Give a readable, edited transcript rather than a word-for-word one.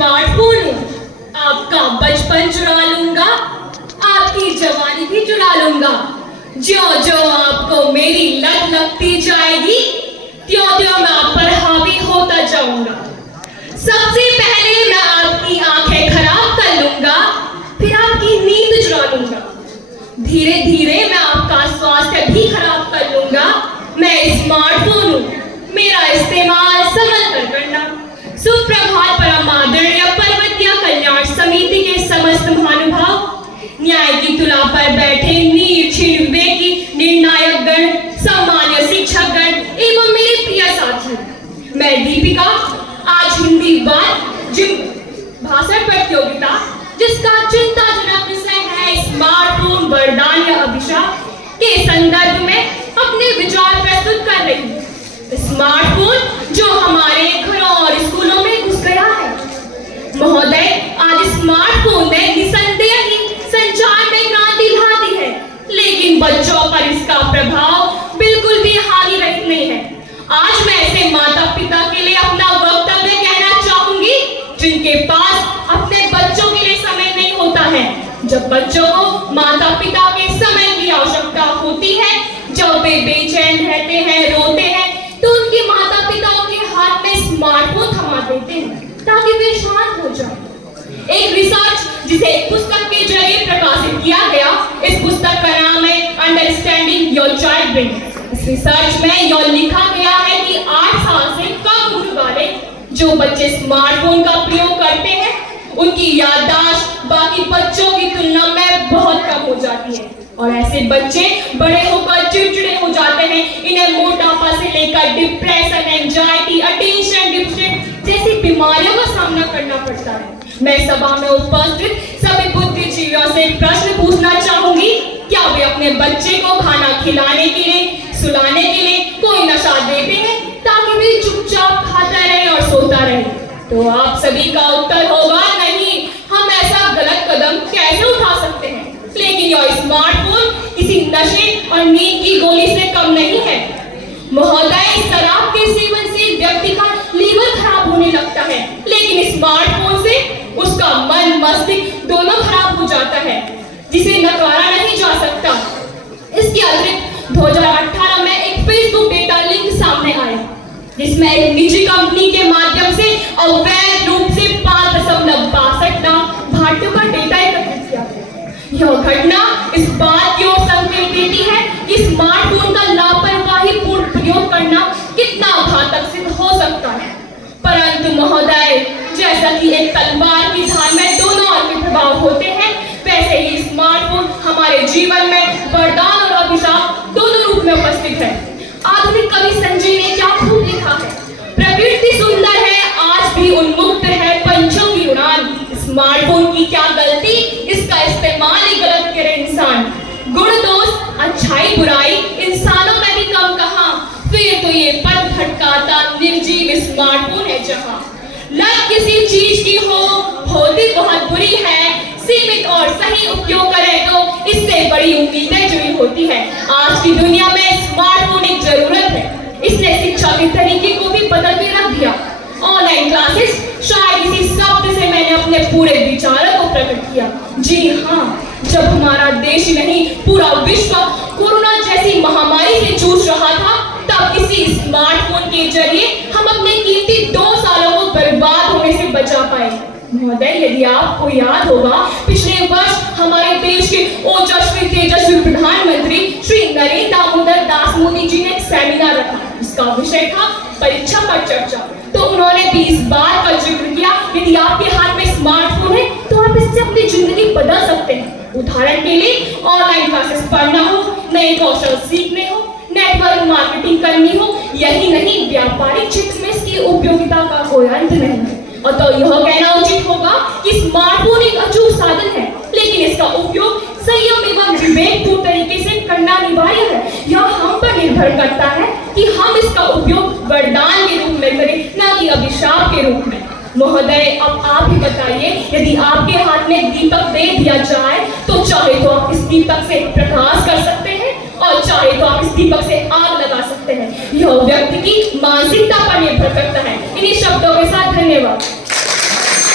Smartphone हूँ। आपका बचपन चुरा लूंगा, आपकी जवानी भी चुरा लूंगा। जो जो आपको मेरी लत लगती जाएगी, त्यों त्यों मैं आप पर हावी होता जाऊंगा। सबसे पहले मैं आपकी आंखें खराब कर लूंगा, फिर आपकी नींद चुरा लूंगा। धीरे धीरे मैं आपका स्वास्थ्य भी खराब कर लूंगा। मैं स्मार्टफोन हूँ, मेरा इस्तेमाल समझ कर करना। सुप्रभात परम आदरणीय पर्वतीय कल्याण समिति के समस्त महानुभाव, न्याय की तुला पर बैठे नीर विवेकी निर्णायक गण, सम्मान्य शिक्षक गण एवं मेरे प्रिय साथी, मैं दीपिका आज हिंदी भाषण प्रतियोगिता जिसका चिंताजनक विषय है स्मार्टफोन वरदान या अभिशाप के संदर्भ में अपने विचार प्रस्तुत कर रही हूँ। स्मार्टफोन जो हमारे घरों और स्कूलों में घुस गया है। महोदय, आज स्मार्टफोन ने निसंदेह ही संचार में क्रांति ला दी है, लेकिन बच्चों पर इसका प्रभाव बिल्कुल भी हावी नहीं है। आज मैं ऐसे माता पिता के लिए अपना वक्तव्य कहना चाहूंगी जिनके पास अपने बच्चों के लिए समय नहीं होता है। जब बच्चों को माता पिता के समय की आवश्यकता होती है, जब वे बेचैन रहते हैं, रोते हैं, तो उनके माता पिता उनके हाथ में स्मार्टफोन थमा देते हैं ताकि वे शांत हो जाएं। एक रिसर्च जिसे एक पुस्तक के जरिए प्रकाशित किया गया, इस पुस्तक का नाम है अंडरस्टैंडिंग योर चाइल्ड ब्रेन। इस रिसर्च में यह लिखा गया है कि 8 साल से कम उम्र वाले जो बच्चे स्मार्टफोन का प्रयोग करते हैं, उनकी याददाश्त बाकी बच्चों की तुलना में बहुत कम हो जाती है और ऐसे बच्चे बड़े होकर चिड़चिड़े हो जाते हैं। इन्हें मोटापा से लेकर डिप्रेशन, एंजाइटी, अटेंशन डिफिसिट जैसी बीमारियों का सामना करना पड़ता है। मैं सभा में उपस्थित सभी बुद्धिजीवियों से प्रश्न पूछना चाहूंगी, क्या वे अपने बच्चे को खाना खिलाने के लिए, सुलाने के लिए कोई नशा देते हैं ताकि वे चुपचाप खाता रहे और सोता रहे? तो आप सभी का उत्तर होगा नहीं, हम ऐसा गलत कदम कैसे उठा सकते हैं। लेकिन यह स्मार्टफोन किसी नशे और नींद की गोली से कम नहीं है। महोदय, शराब के सेवन से व्यक्ति का लीवर खराब होने लगता है, लेकिन स्मार्टफोन से उसका मन मस्तिष्क दोनों खराब हो जाता है, जिसे नकारा नहीं जा सकता। इसके अतिरिक्त 2018 में एक फेसबुक डेटा लिंक सामने आया जिसमें एक निजी कंपनी के माध्यम से अवैध रूप से 5.62 लाख भारतीयों का डेटा एकत्रित किया गया। यह घटना इस बात की ओर संकेत देती है कि स्मार्टफोन का लापरवाही पूर्ण प्रयोग करना कितना घातक सिद्ध हो सकता है। परंतु महोदय, जैसा कि एक तलवार की धार में दोनों ओर के प्रभाव होते हैं, वैसे ही स्मार्टफोन हमारे जीवन में वरदान और अभिशाप दोनों रूप में उपस्थित है। आधुनिक कवि संजय ने क्या खूब लिखा है, प्रकृति सुंदर है आज भी उन्मुक्त है पंछियों की उड़ान। स्मार्टफोन की क्या गलती, इसका इस्तेमाल ही गलत करे इंसान। गुण दोष अच्छाई बुराई इंसानों में भी कम कहां, फिर तो ये पथ भटकाता निर्जीव स्मार्टफोन है जहां। लत किसी चीज की होती बहुत बुरी है, सीमित और सही उपयोग करें तो इससे बड़ी उम्मीदें जुड़ी होती है। आज की दुनिया में स्मार्टफोन एक जरूरत है, इसने शिक्षा के तरीके को भी बदल के रख दिया। ऑनलाइन क्लासेस, शायद इसी शब्द से मैंने अपने पूरे विचारों को प्रकट किया। जी हाँ, जब हमारा देश नहीं पूरा विश्व कोरोना जैसी महामारी से जूझ रहा था, तब इसी स्मार्टफोन के जरिए हम अपने कीमती 2 सालों को बर्बाद होने से बचा पाए। महोदय, यदि आपको याद होगा, पिछले वर्ष हमारे देश के ओजस्वी तेजस्वी प्रधानमंत्री श्री नरेंद्र दामोदर दास मोदी जी ने एक सेमिनार रखा, इसका विषय था परीक्षा पर चर्चा। तो उन्होंने भी इस बात का जिक्र किया, यदि आपके हाथ में स्मार्टफोन है तो आप इससे अपनी जिंदगी बदल सकते हैं। उदाहरण के लिए ऑनलाइन क्लासेस पढ़ना हो, नए कौशल सीखने हो, नेटवर्क मार्केटिंग करनी हो, यही नहीं व्यापारिक क्षेत्र में इसकी उपयोगिता का कोई अंत नहीं है। और तो यह कहना उचित होगा कि स्मार्टफोन एक अचूक साधन है, लेकिन इसका उपयोग संयम एवं विवेकपूर्ण तरीके से करना अनिवार्य है। यह हम पर निर्भर करता है कि हम इसका उपयोग वरदान के रूप में करें, न कि अभिशाप के रूप में। महोदय, अब आप ही बताइए, यदि आपके हाथ में दीपक दे दिया जाए तो चाहे तो आप इस दीपक से प्रकाश कर सकते हैं और चाहे तो आप इस दीपक से आग लगा सकते हैं। यह व्यक्ति की मानसिकता पर निर्भर करता है। इन्हीं शब्दों के साथ धन्यवाद।